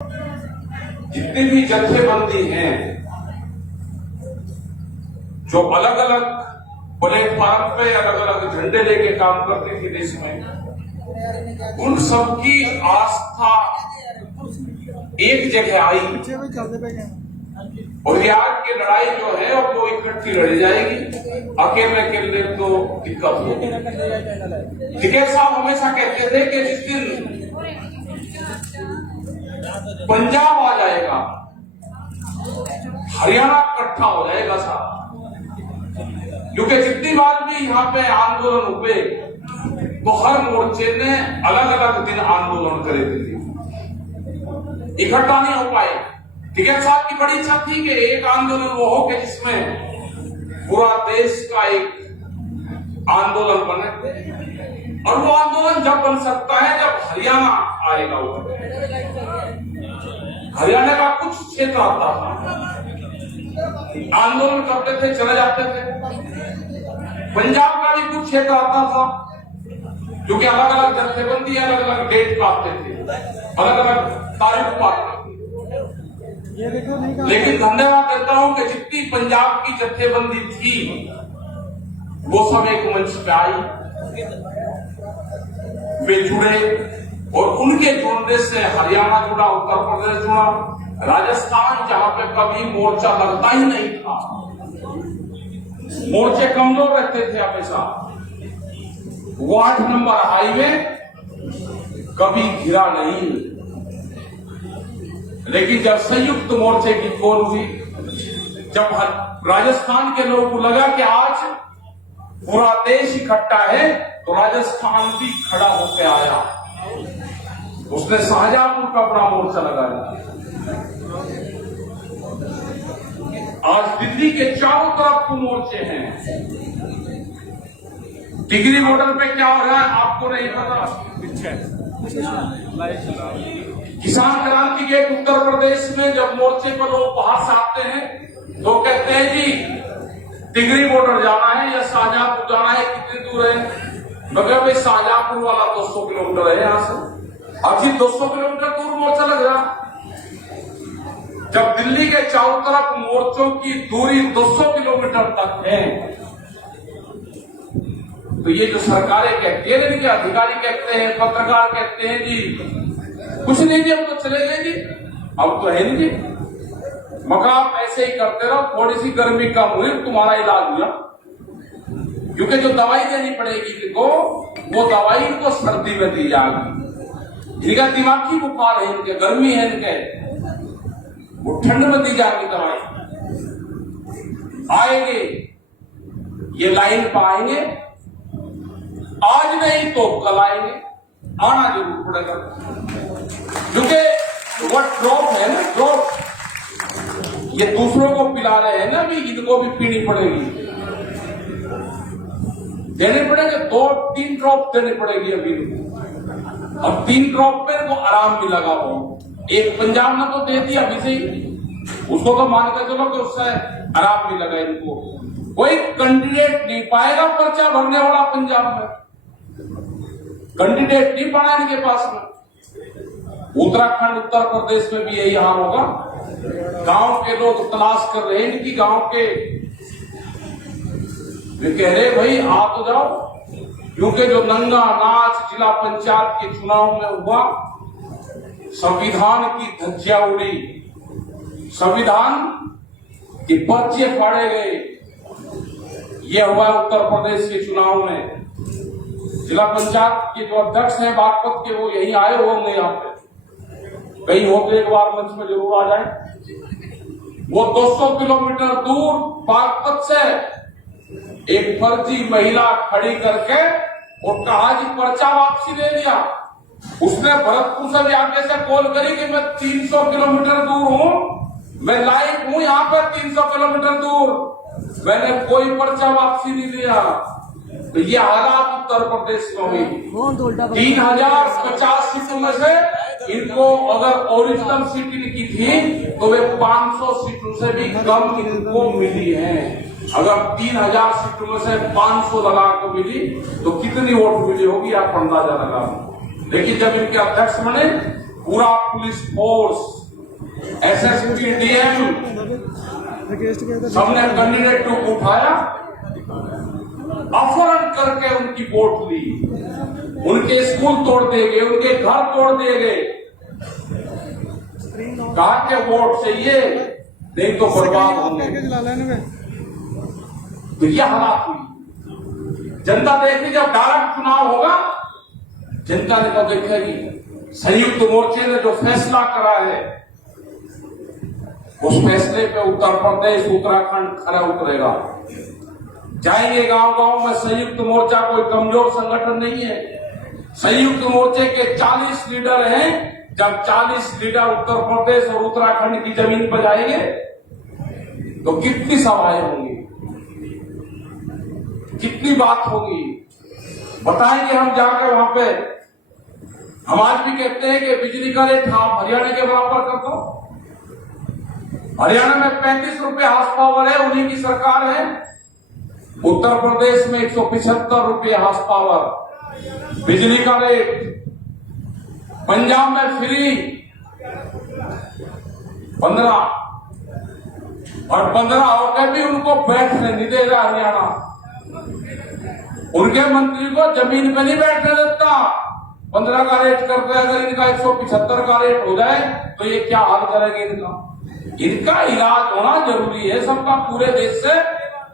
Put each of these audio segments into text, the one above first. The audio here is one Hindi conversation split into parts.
जितनी भी जत्थेबंदी हैं जो अलग अलग प्लेटफॉर्म पे अलग अलग झंडे लेके काम करती थी देश में, उन सबकी आस्था एक जगह आई और ये आज की लड़ाई जो है अब वो इकट्ठी लड़ी जाएगी। अकेले अकेले तो दिक्कत होगी। टिकैत साहब हमेशा कहते थे कि जिस दिन पंजाब आ जाएगा, हरियाणा इकट्ठा हो जाएगा साहब, क्योंकि जितनी बार भी यहाँ पे आंदोलन हुए तो हर मोर्चे ने अलग अलग दिन आंदोलन करे थे, इकट्ठा नहीं हो पाए। टिकैत साहब की बड़ी इच्छा थी कि एक आंदोलन वो हो कि जिसमें पूरा देश का एक आंदोलन बने, और वो आंदोलन जब बन सकता है जब हरियाणा आएगा। हरियाणा का कुछ क्षेत्र आता था, आंदोलन करते थे, चले जाते थे। पंजाब का भी कुछ क्षेत्र आता था, क्योंकि अलग अलग जत्थेबंदी अलग अलग डेट पाते थे, अलग अलग तारीख पाते थे। लेकिन धन्यवाद देता हूं कि जितनी पंजाब की जत्थेबंदी थी वो सब एक मंच पे आई, वे जुड़े, और उनके जुड़ने से हरियाणा जुड़ा, उत्तर प्रदेश जुड़ा, राजस्थान जहां पे कभी मोर्चा लगता ही नहीं था, मोर्चे कमजोर रहते थे हमेशा, वो 8 नंबर हाईवे कभी घिरा नहीं। लेकिन जब संयुक्त मोर्चे की कॉल हुई, जब राजस्थान के लोगों को लगा कि आज पूरा देश इकट्ठा है, तो राजस्थान भी खड़ा होकर आया, उसने शाहजहांपुर का अपना मोर्चा लगाया। आज दिल्ली के चारों तरफ मोर्चे हैं। टिकरी बॉर्डर पे क्या हो रहा है आपको नहीं पता। किसान क्रांति के उत्तर प्रदेश में जब मोर्चे पर लोग बाहर से आते हैं तो कहते हैं जी टिकरी बॉर्डर जाना है या शाहजहांपुर जाना है, कितनी दूर है? मगर भाई शाहजहांपुर वाला 200 किलोमीटर है यहाँ से। अब जी 200 किलोमीटर दूर मोर्चा लग रहा। जब दिल्ली के चारों तरफ मोर्चों की दूरी 200 किलोमीटर तक है, तो ये जो सरकारें कहती है, इनके अधिकारी कहते हैं, पत्रकार कहते हैं जी कुछ नहीं जी, हम तो चले गए जी, अब तो है नहीं जी, मगर आप ऐसे ही करते रहो, थोड़ी सी गर्मी कम हुई तुम्हारा इलाज हुआ। क्योंकि जो दवाई देनी पड़ेगी इनको, वो दवाई इनको सर्दी में दी जाएगी। इनका दिमागी बुखार है, इनके गर्मी है, इनके वो ठंड में दी जाएगी दवाई। आएंगे ये लाइन पर आएंगे, आज नहीं तो कल आएंगे, आना जरूर पड़ेगा, क्योंकि वो ड्रॉप है ना, ड्रॉप ये दूसरों को पिला रहे हैं ना, भी इनको भी पीनी पड़ेगी, देने पड़ेंगे, 2-3 ड्रॉप देने पड़ेगी अभी। अब 3 ड्रॉप पे वो आराम भी लगा हो। एक पंजाब ने तो दे दिया अभी से ही, उसको तो मान कर चलो कि उससे आराम भी लगा इनको। कोई कैंडिडेट नहीं पाएगा पर्चा भरने वाला पंजाब में, कैंडिडेट नहीं पड़ा इनके पास में। उत्तराखंड उत्तर प्रदेश में भी यही हाल होगा। गांव के लोग तलाश कर रहे हैं इनकी, गांव के वे कह रहे भाई आ तो जाओ, क्योंकि जो नंगा नाच जिला पंचायत के चुनाव में हुआ, संविधान की धज्जियां उड़ी, संविधान के पर्चे फाड़े गए, यह हुआ उत्तर प्रदेश के चुनाव में। जिला पंचायत के जो अध्यक्ष हैं बागपत के, वो यही आए होंगे, यहाँ पे कहीं होते एक बार मंच में जरूर आ जाए। वो 200 किलोमीटर दूर बागपत से एक फर्जी महिला खड़ी करके और कहा जी पर्चा वापसी ले लिया। उसने भरतपुर से भी आगे से कॉल करी कि मैं 300 किलोमीटर दूर हूं, मैं लाइव हूं यहाँ पर 300 किलोमीटर दूर, मैंने कोई पर्चा वापसी नहीं लिया। तो ये हालात उत्तर प्रदेश में हुई। 3050 सीटों में से इनको अगर ओरिजिनल सीट इनकी थी तो वे 500 सीटों से भी कम इनको मिली है। अगर 3000 सीटों में से 500 लगा को मिली तो कितनी वोट मिली होगी आप अंदाजा लगा। लेकिन जब इनके अध्यक्ष बने, पूरा पुलिस फोर्स, एसएसपी, डीएम सबने कैंडिडेट को उठाया, अपहरण करके उनकी वोट ली, उनके स्कूल तोड़ दिए गए, उनके घर तोड़ दिए गए। कहा के वोट चाहिए नहीं तो बर्बाद होंगे। तो यह हालात हुई। जनता देखी जब डायरेक्ट चुनाव होगा, जनता ने तो देखेगी। संयुक्त मोर्चे ने जो फैसला करा है, उस फैसले पे उत्तर प्रदेश, उत्तराखंड खरा उतरेगा। जाएंगे गांव गांव में। संयुक्त मोर्चा कोई कमजोर संगठन नहीं है। संयुक्त मोर्चे के 40 लीडर हैं। जब 40 लीडर उत्तर प्रदेश और उत्तराखंड की जमीन पर जाएंगे तो कितनी सभाएं होंगी, कितनी बात होगी, बताएंगे हम जाकर वहां पे। हम आज भी कहते हैं कि बिजली का रेट आप हरियाणा के बराबर कर दो। हरियाणा में 35 रुपए हाउस पावर है, उन्हीं की सरकार है। उत्तर प्रदेश में 175 रुपए हाउस पावर बिजली का रेट। पंजाब में फ्री 15 और 15 होकर भी उनको बैठने नहीं देगा हरियाणा। उनके मंत्री को जमीन पे नहीं बैठने देता। 15 का रेट करते, अगर इनका 175 का रेट हो जाए तो ये क्या हाल करेंगे इनका। इनका इलाज होना जरूरी है सबका, पूरे देश से।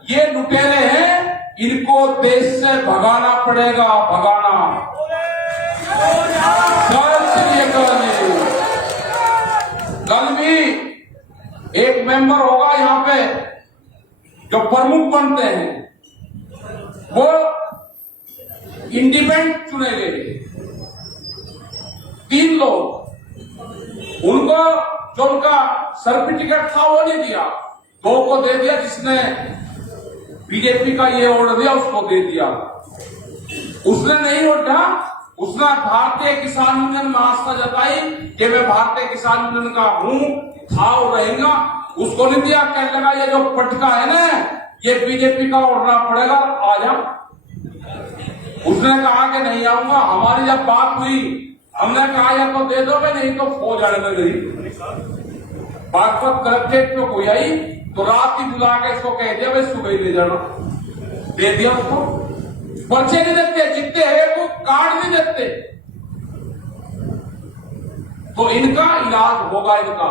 ये लुटेरे हैं, इनको देश से भगाना पड़ेगा, भगाना। कल भी एक मेंबर होगा यहाँ पे जो प्रमुख बनते हैं, वो इंडिपेंडेंट चुने गए 3 लोग। उनको जो उनका सर्टिफिकेट था वो नहीं दिया, 2 को दे दिया। जिसने बीजेपी का ये ऑर्डर दिया उसको दे दिया। उसने नहीं उठा, उसने भारतीय किसान यूनियन में आस्था जताई कि मैं भारतीय किसान यूनियन का हूं, था और रहेगा। उसको नहीं दिया। कहने लगा ये जो पटका है ना, ये बीजेपी का उड़ना पड़ेगा, आ जा। उसने कहा कि नहीं आऊंगा। हमारी जब बात हुई, हमने कहा या तो दे दो, नहीं तो फौज आने में गई। बागपत कलेक्ट्रेट में कोई आई तो रात ही बुला के इसको कह दिया भाई सुबह ले जाना। दे दिया उसको। पर्चे नहीं देते, जितने हैं वो कार्ड नहीं देते। तो इनका इलाज होगा। इनका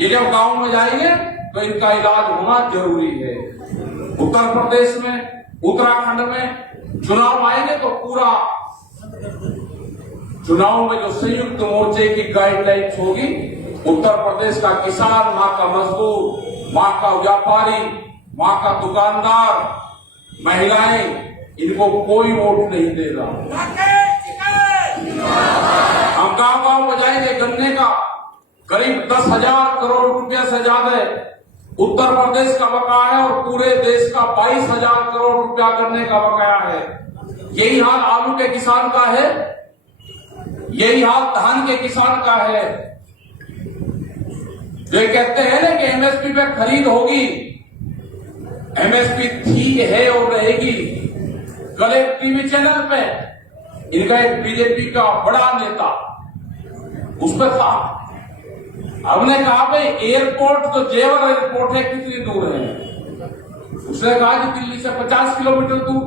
ये जब गांव में जाएंगे तो इनका इलाज होना जरूरी है। उत्तर प्रदेश में, उत्तराखंड में चुनाव आएंगे तो पूरा चुनाव में जो संयुक्त मोर्चे की गाइडलाइंस होगी, उत्तर प्रदेश का किसान, वहां का मजदूर, वहां का व्यापारी, वहां का दुकानदार, महिलाएं, इनको कोई वोट नहीं देगा। हम गांव गांव में जाएंगे। गन्ने का करीब 10,000 करोड़ रुपया से ज्यादा उत्तर प्रदेश का बकाया है और पूरे देश का 22,000 करोड़ रुपया गन्ने का बकाया है। यही हाल आलू के किसान का है, यही हाल धान के किसान का है। जो कहते हैं ना कि एमएसपी पे खरीद होगी, एमएसपी थी, है और रहेगी। कल एक टीवी चैनल पे इनका एक बीजेपी का बड़ा नेता उस पर था। हमने कहा भाई एयरपोर्ट तो जेवर एयरपोर्ट है, कितनी दूर है? उसने कहा कि दिल्ली से 50 किलोमीटर दूर।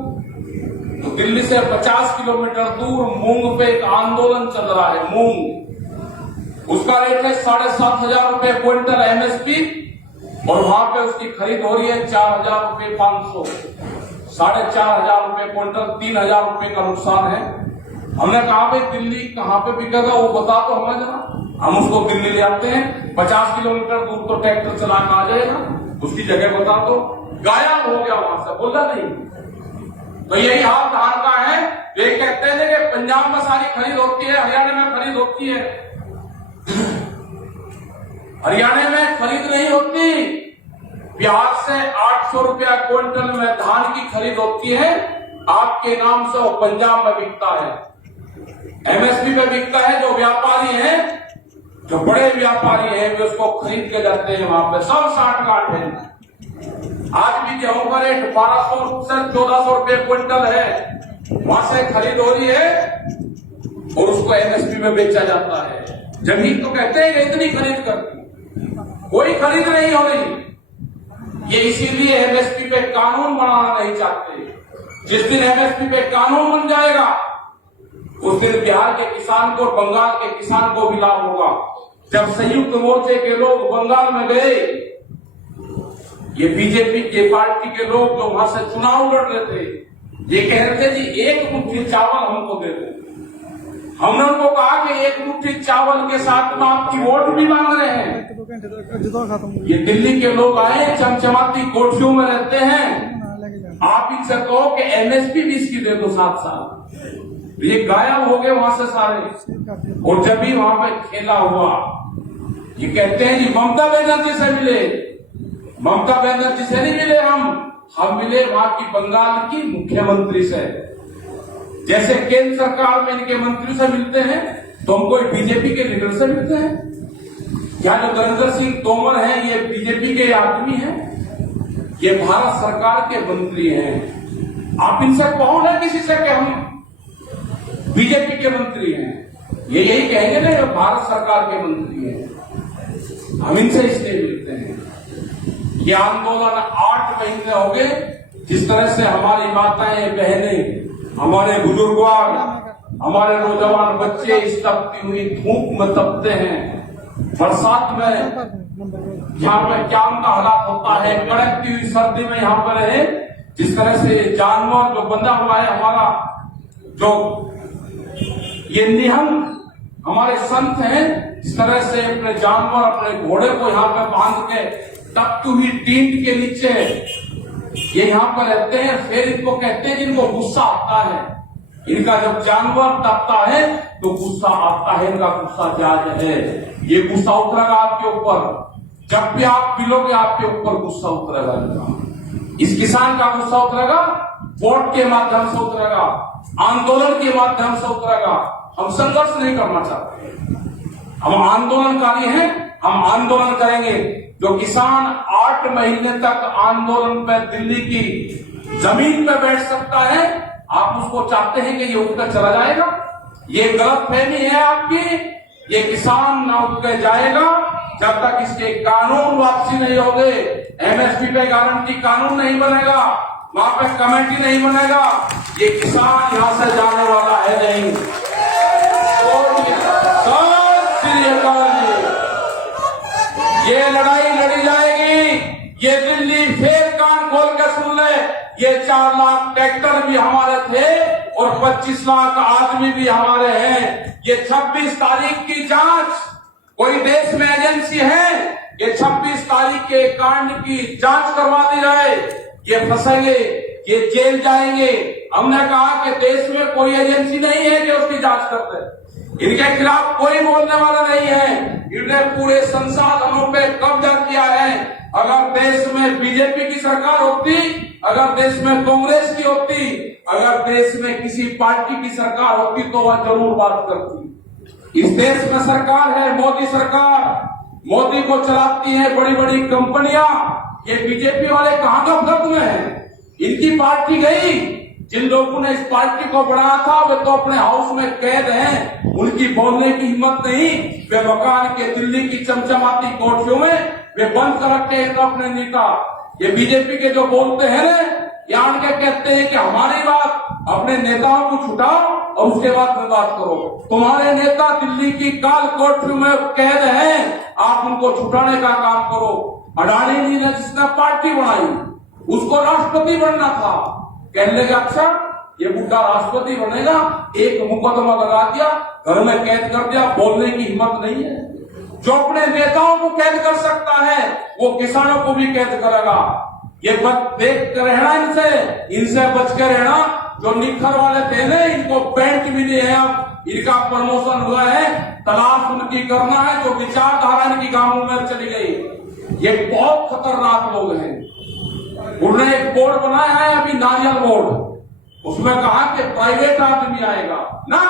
तो दिल्ली से 50 किलोमीटर दूर मूंग पे एक आंदोलन चल रहा है। मूंग, उसका रेट है 7,500 रुपए क्विंटल एमएसपी और वहां पे उसकी खरीद हो रही है 4,000 रुपए 500, 4,500 रुपए क्विंटल, 3,000 रुपए का नुकसान है। हमने कहा भाई दिल्ली कहां पे बिकेगा वो बता तो हमें जरा। हम उसको दिल्ली ले आते हैं, 50 किलोमीटर दूर तो ट्रैक्टर चला के आ जाएगा, उसकी जगह बता दो। गायब हो गया वहां से, बोला नहीं। तो यही हाल धान का है। ये कहते हैं कि पंजाब में सारी खरीद होती है, हरियाणा में खरीद होती है। हरियाणा में खरीद नहीं होती। बिहार से 800 रुपया क्विंटल में धान की खरीद होती है, आपके नाम से वो पंजाब में बिकता है, एमएसपी पे बिकता है। जो व्यापारी हैं, जो बड़े व्यापारी हैं, वे उसको खरीद के जाते हैं वहां पे। सब 60-60 है। आज भी गेहूं का रेट 1200 से 1400 रुपए क्विंटल है, वहां से खरीद हो रही है और उसको एमएसपी में बेचा जाता है। जमीन तो कहते हैं इतनी खरीद करती, कोई खरीद नहीं हो रही। ये इसीलिए एमएसपी पे कानून बनाना नहीं चाहते। जिस दिन एमएसपी पे कानून बन जाएगा उस दिन बिहार के किसान को, बंगाल के किसान को भी लाभ होगा। जब संयुक्त मोर्चे के लोग बंगाल में गए, ये बीजेपी के पार्टी के लोग जो वहां से चुनाव लड़ रहे थे, ये कह रहे थे जी एक मुट्ठी चावल हमको दे दो। हमने उनको कहा कि एक मुट्ठी चावल के साथ में आपकी वोट भी मांग रहे हैं। ये दिल्ली के लोग आए, चमचमाती कोठियों में रहते हैं, आप इनसे कहो कि एमएसपी भी इसकी दे दो 7 साल। ये गायब हो गए वहां से सारे। और जब भी वहां पे खेला हुआ, ये कहते हैं जी ममता बनर्जी से मिले। ममता बनर्जी से नहीं मिले हम मिले वहां की बंगाल की मुख्यमंत्री से। जैसे केंद्र सरकार में इनके मंत्री से मिलते हैं तो हम कोई बीजेपी के लीडर से मिलते हैं क्या? जो नरेंद्र सिंह तोमर हैं ये बीजेपी के आदमी हैं, ये भारत सरकार के मंत्री हैं। आप इनसे कहो ना किसी से कि हम बीजेपी के मंत्री हैं, ये यही कहेंगे ना ये भारत सरकार के मंत्री हैं। हम इनसे इसलिए मिलते हैं। ये आंदोलन 8 महीने हो गए। जिस तरह से हमारी माताएं बहनें, हमारे बुजुर्गवान, हमारे नौजवान बच्चे इस तपती हुई धूप में तपते हैं, बरसात में यहाँ पर क्या उनका हालात होता है, कड़कती हुई सर्दी में यहाँ पर रहे। जिस तरह से जानवर जो बंधा हुआ है हमारा, जो ये निहंग हमारे संत हैं, इस तरह से अपने जानवर, अपने घोड़े को यहाँ पे बांध के तपती हुई टींट के नीचे ये यहाँ पर रहते हैं। फिर इनको कहते हैं जिनको गुस्सा आता है, इनका जब जानवर तपता है तो गुस्सा आता है, इनका गुस्सा जायज है। ये गुस्सा उतरेगा आपके ऊपर, जब भी आप पिलोगे आपके ऊपर गुस्सा उतरेगा इनका। इस किसान का गुस्सा उतरेगा, वोट के माध्यम से उतरेगा, आंदोलन के माध्यम से उतरेगा। हम संघर्ष नहीं करना चाहते, हम आंदोलनकारी हैं, हम आंदोलन करेंगे। जो किसान 8 महीने तक आंदोलन पे दिल्ली की जमीन पे बैठ सकता है, आप उसको चाहते हैं कि ये उठकर चला जाएगा? ये गलतफहमी है आपकी। ये किसान ना उठ के जाएगा जब तक इसके कानून वापसी नहीं हो गए। एमएसपी पे गारंटी कानून नहीं बनेगा, वहां पे कमेटी नहीं बनेगा, ये किसान यहां से जाने वाला है नहीं। ये लड़ाई लड़ी जाएगी। ये दिल्ली फिर कान खोल के सुन ले, ये 4 लाख ट्रैक्टर भी हमारे थे और 25 लाख आदमी भी हमारे हैं। ये 26 तारीख की जांच, कोई देश में एजेंसी है, ये 26 तारीख के कांड की जांच करवा दी जाए। ये फंसेंगे, ये जेल जाएंगे। हमने कहा कि देश में कोई एजेंसी नहीं है कि उसकी जांच करते, इनके खिलाफ कोई बोलने वाला नहीं है। इन्होंने पूरे संसाधनों पे कब्जा किया है। अगर देश में बीजेपी की सरकार होती, अगर देश में कांग्रेस की होती, अगर देश में किसी पार्टी की सरकार होती तो वह जरूर बात करती। इस देश में सरकार है मोदी सरकार, मोदी को चलाती है बड़ी बड़ी कंपनियां। ये बीजेपी वाले कहां गपगप में हैं? इनकी पार्टी गई, जिन लोगों ने इस पार्टी को बढ़ाया था वे तो अपने हाउस में कैद हैं, उनकी बोलने की हिम्मत नहीं। वे मकान के दिल्ली की चमचमाती कोठरियों में वे बंद कर रखे हैं अपने नेता। ये बीजेपी के जो बोलते हैं ना, यहाँ के कहते हैं कि हमारी बात, अपने नेताओं को छुटाओ और उसके बाद में बात करो। तुम्हारे नेता दिल्ली की काल कोठरी में कैद हैं, आप उनको छुटाने का काम करो। अडानी जी ने जिसने पार्टी बनाई उसको राष्ट्रपति बनना था, कहने लगे अच्छा ये बुढ़ा राष्ट्रपति बनेगा, एक मुकदमा लगा दिया, घर में कैद कर दिया, बोलने की हिम्मत नहीं है। जो अपने नेताओं को कैद कर सकता है वो किसानों को भी कैद करेगा। ये देख कर रहना, इनसे बच कर रहना। जो निखर वाले थे ना, इनको पेंट मिले हैं, अब इनका प्रमोशन हुआ है, तलाश उनकी करना है। जो विचारधारा इनकी गांवों में चली गई, ये बहुत खतरनाक लोग हैं। उन्होंने एक बोर्ड बनाया है अभी, नारियल बोर्ड, उसमें कहा कि प्राइवेट आदमी आएगा ना,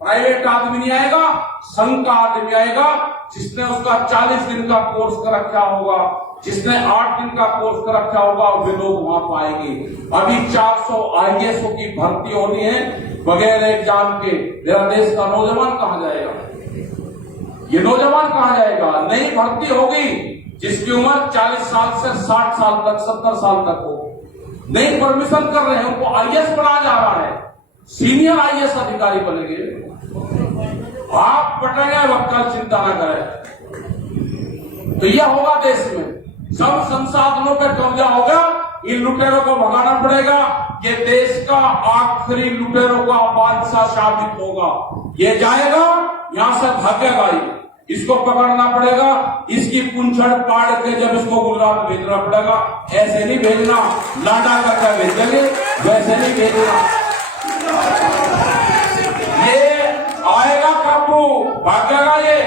प्राइवेट आदमी नहीं आएगा, संघ का आदमी आएगा, जिसने उसका 40 दिन का कोर्स कर रखा होगा, जिसने 8 दिन का कोर्स कर रखा होगा, वे लोग वहां पाएंगे। अभी 400 IAS की भर्ती होनी है बगैर एग्जाम के। मेरा देश का नौजवान कहां जाएगा? ये नौजवान कहां जाएगा? नई भर्ती होगी जिसकी उम्र 40 साल से 60 साल तक 70 साल तक हो, नहीं परमिशन कर रहे हैं, उनको आईएएस बनाया जा रहा है, सीनियर आईएएस अधिकारी बनेंगे। आप बटेंगे वक्कल, चिंता न करें। तो यह होगा देश में, सब संसाधनों पर कब्जा होगा, इन लुटेरों को भगाना पड़ेगा। ये देश का आखिरी लुटेरों का बादशाह साबित होगा। ये जाएगा, यहां से भागेगा ही, इसको पकड़ना पड़ेगा, इसकी पूंछड़ पाड़ के जब इसको गुजरात भेजना पड़ेगा। ऐसे नहीं भेजना लाडा करके भेजेंगे, वैसे नहीं भेजना। ये आएगा काबू, भागेगा, ये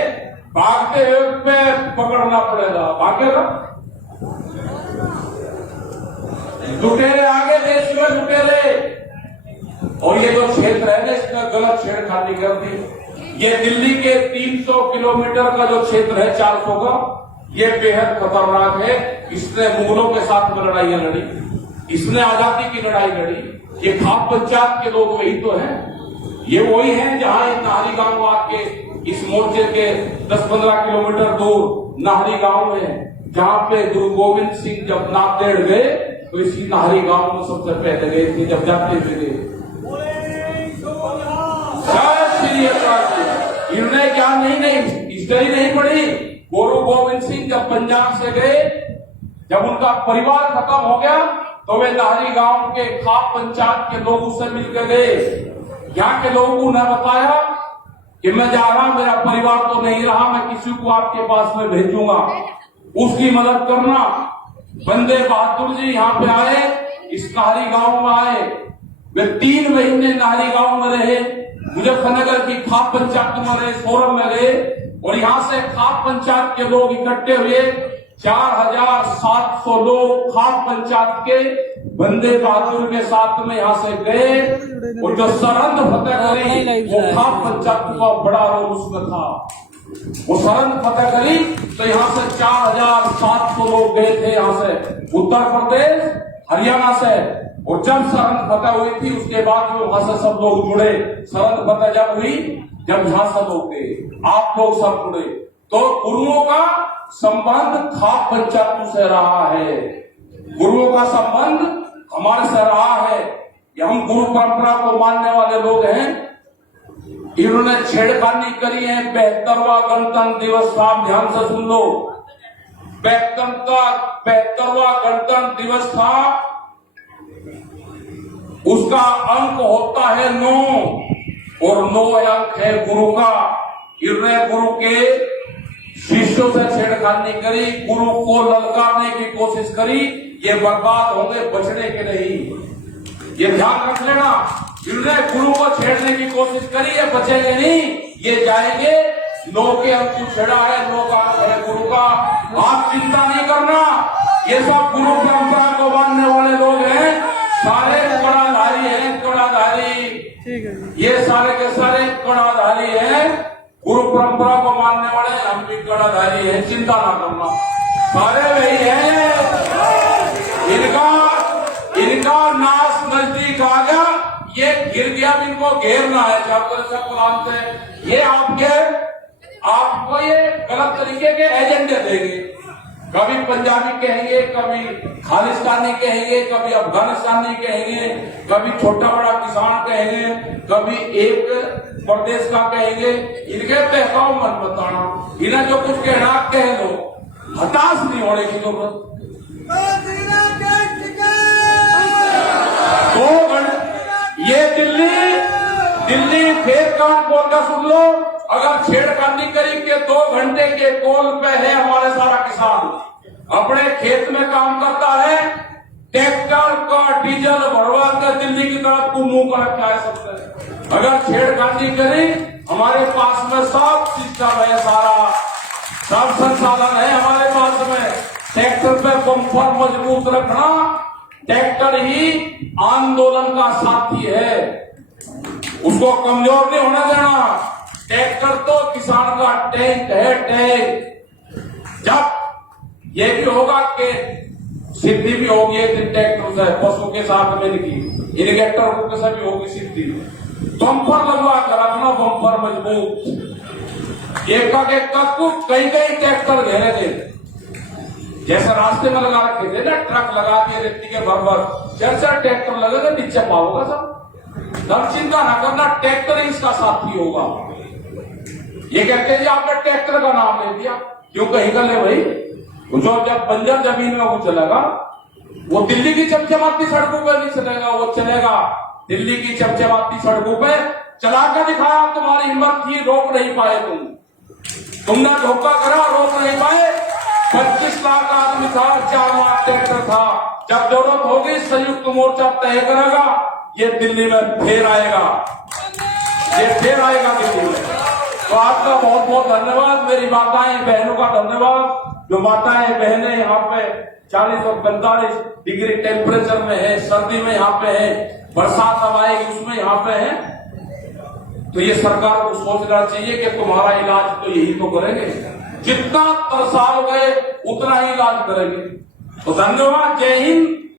भागते हुए पकड़ना पड़ेगा, भागेगा। लुटेरे आगे, देश में लुटेरे। और ये जो क्षेत्र है ना, इसमें गलत छेड़खानी कर दी। ये दिल्ली के 300 किलोमीटर का जो क्षेत्र है, 400 का, ये बेहद खतरनाक है। इसने मुगलों के साथ में लड़ाइयां लड़ी, इसने आजादी की लड़ाई लड़ी। ये खाप पंचायत के लोग वही तो हैं, ये वही हैं जहां नाहरी गांव आके इस मोर्चे के 10-15 किलोमीटर दूर नाहरी गांव है, जहां पे गुरु गोविंद सिंह जब नांदेड़ गए तो इसी नाहरी गांव में सबसे पहले गए थे। जब जाते थे इन्होंने क्या नहीं हिस्ट्री नहीं पढ़ी। गुरु गोविंद सिंह जब पंजाब से गए, जब उनका परिवार खत्म हो गया तो वे नाहरी गांव के खाप पंचायत के लोगों से मिलकर गए। यहाँ के लोगों ने बताया कि मैं जा रहा, मेरा परिवार तो नहीं रहा, मैं किसी को आपके पास में भेजूंगा, उसकी मदद करना। बंदे बहादुर जी यहाँ पे आए, इस नाहरी गांव में आए। वे 3 महीने नाहरी गांव में रहे, मुजफ्फरनगर की खाप पंचायत में रहे, सोरम में रहे। और यहाँ से खाप पंचायत के लोग इकट्ठे हुए, 4700 लोग खाप पंचायत के बंदे बहादुर के साथ में यहाँ से गए। और जो सरहद फतेह करी, वो खाप पंचायत का बड़ा रोल उसमें था। वो सरहद फतेह करी तो यहाँ से 4700 लोग गए थे, यहाँ से उत्तर प्रदेश, हरियाणा से। और जब सरहद फतेह हुई थी, उसके बाद में वहां से सब लोग जुड़े। सरहद फतेह जब हुई, जब यहाँ से लोग गए, आप लोग सब जुड़े, तो गुरुओं का संबंध खाप पंचायत से रहा है। गुरुओं का संबंध हमारे से रहा है। ये हम गुरु परंपरा को मानने वाले लोग हैं। इन्होंने छेड़खानी करी है। 72वां गणतंत्र दिवस, आप ध्यान से सुन लो। 72वां गणतंत्र दिवस था, उसका अंक होता है 9, और 9 अंक है गुरु का। इन्होंने गुरु के शिष्यों से छेड़खानी करी, गुरु को ललकारने की कोशिश करी। ये बर्बाद होंगे, बचने के नहीं, ये ध्यान रख लेना। इन्होंने गुरु को छेड़ने की कोशिश करी, ये बचेंगे नहीं, ये जाएंगे। 9 के अंक छेड़ा है, 9 का अंक है गुरु का। आप चिंता नहीं करना, ये सब गुरु परंपरा को मानने वाले लोग हैं, सारे कड़ाधारी हैं, कड़ाधारी। ये सारे के सारे कड़ाधारी हैं, गुरु परंपरा को मानने वाले हम भी कड़ाधारी हैं, चिंता ना करना, सारे वही हैं। इनका नाश नजदीक आ गया, ये गिर गया, इनको घेरना है चारों से। ये आपको ये गलत तरीके के एजेंडे देंगे। कभी पंजाबी कहेंगे, कभी खालिस्तानी कहेंगे, कभी अफगानिस्तानी कहेंगे, कभी छोटा बड़ा किसान कहेंगे, कभी एक प्रदेश का कहेंगे। इनके बहकाव मत बताना, इन्हें जो कुछ कहना कह दो, हताश नहीं होने की जरूरत। 2 घंटे ये दिल्ली फिर कानपुर का सुन लो। अगर छेड़खानी करी के 2 घंटे के कॉल पे है हमारे सारा किसान, अपने खेत में काम करता है, ट्रैक्टर का डीजल भरवा कर दिल्ली की तरफ को मुंह कर रखा है सबसे। अगर छेड़खानी करी, हमारे पास में सब सिस्टम है, सारा सब संसाधन है हमारे पास में। ट्रैक्टर पे बम्पर मजबूत रखना, ट्रैक्टर ही आंदोलन का साथी है, उसको कमजोर नहीं होने देना। ट्रैक्टर तो किसान का टैंक है, टैंक। जब ये भी होगा कि सिद्धि भी होगी ट्रैक्टर से, पशु के साथ में की इरिगेटर को कैसे भी होगी सिद्धि। बम्पर लगवा कर रखना, बम्पर मजबूत। एक को कई ट्रैक्टर घेरे थे, जैसे रास्ते में लगा रखे थे ना, ट्रक लगा दिए रेती के भर 4 ट्रैक्टर लगे थे, नीचे पाओगा सब। तब चिंता ना करना, ट्रैक्टर ही इसका साथी होगा। ये कहते हैं जी आपने ट्रैक्टर का नाम ले दिया, क्यों कहीं का ले भाई? जो जब बंजर जमीन में वो चलेगा, वो दिल्ली की चमचमाती सड़कों पर नहीं चलेगा, वो चलेगा दिल्ली की चमचमाती सड़कों पे। चला कर दिखाया, तुम्हारी हिम्मत थी, रोक नहीं पाए तुमने धोखा करा, रोक नहीं पाए। 25 लाख आदमी था, 4 लाख ट्रैक्टर था। जब जरूरत होगी संयुक्त मोर्चा तय करेगा, ये दिल्ली में फिर आएगा, ये फिर आएगा दिल्ली में। तो आपका बहुत बहुत धन्यवाद, मेरी माताएं बहनों का धन्यवाद। जो माताएं बहनें यहाँ पे 40 और 45 डिग्री टेम्परेचर में है, सर्दी में यहाँ पे है, बरसात अब आएगी उसमें यहाँ पे है, तो ये सरकार को सोचना चाहिए कि तुम्हारा इलाज तो यही तो करेंगे, जितना तरसाल गए उतना ही इलाज करेंगे। तो धन्यवाद, जय हिंद।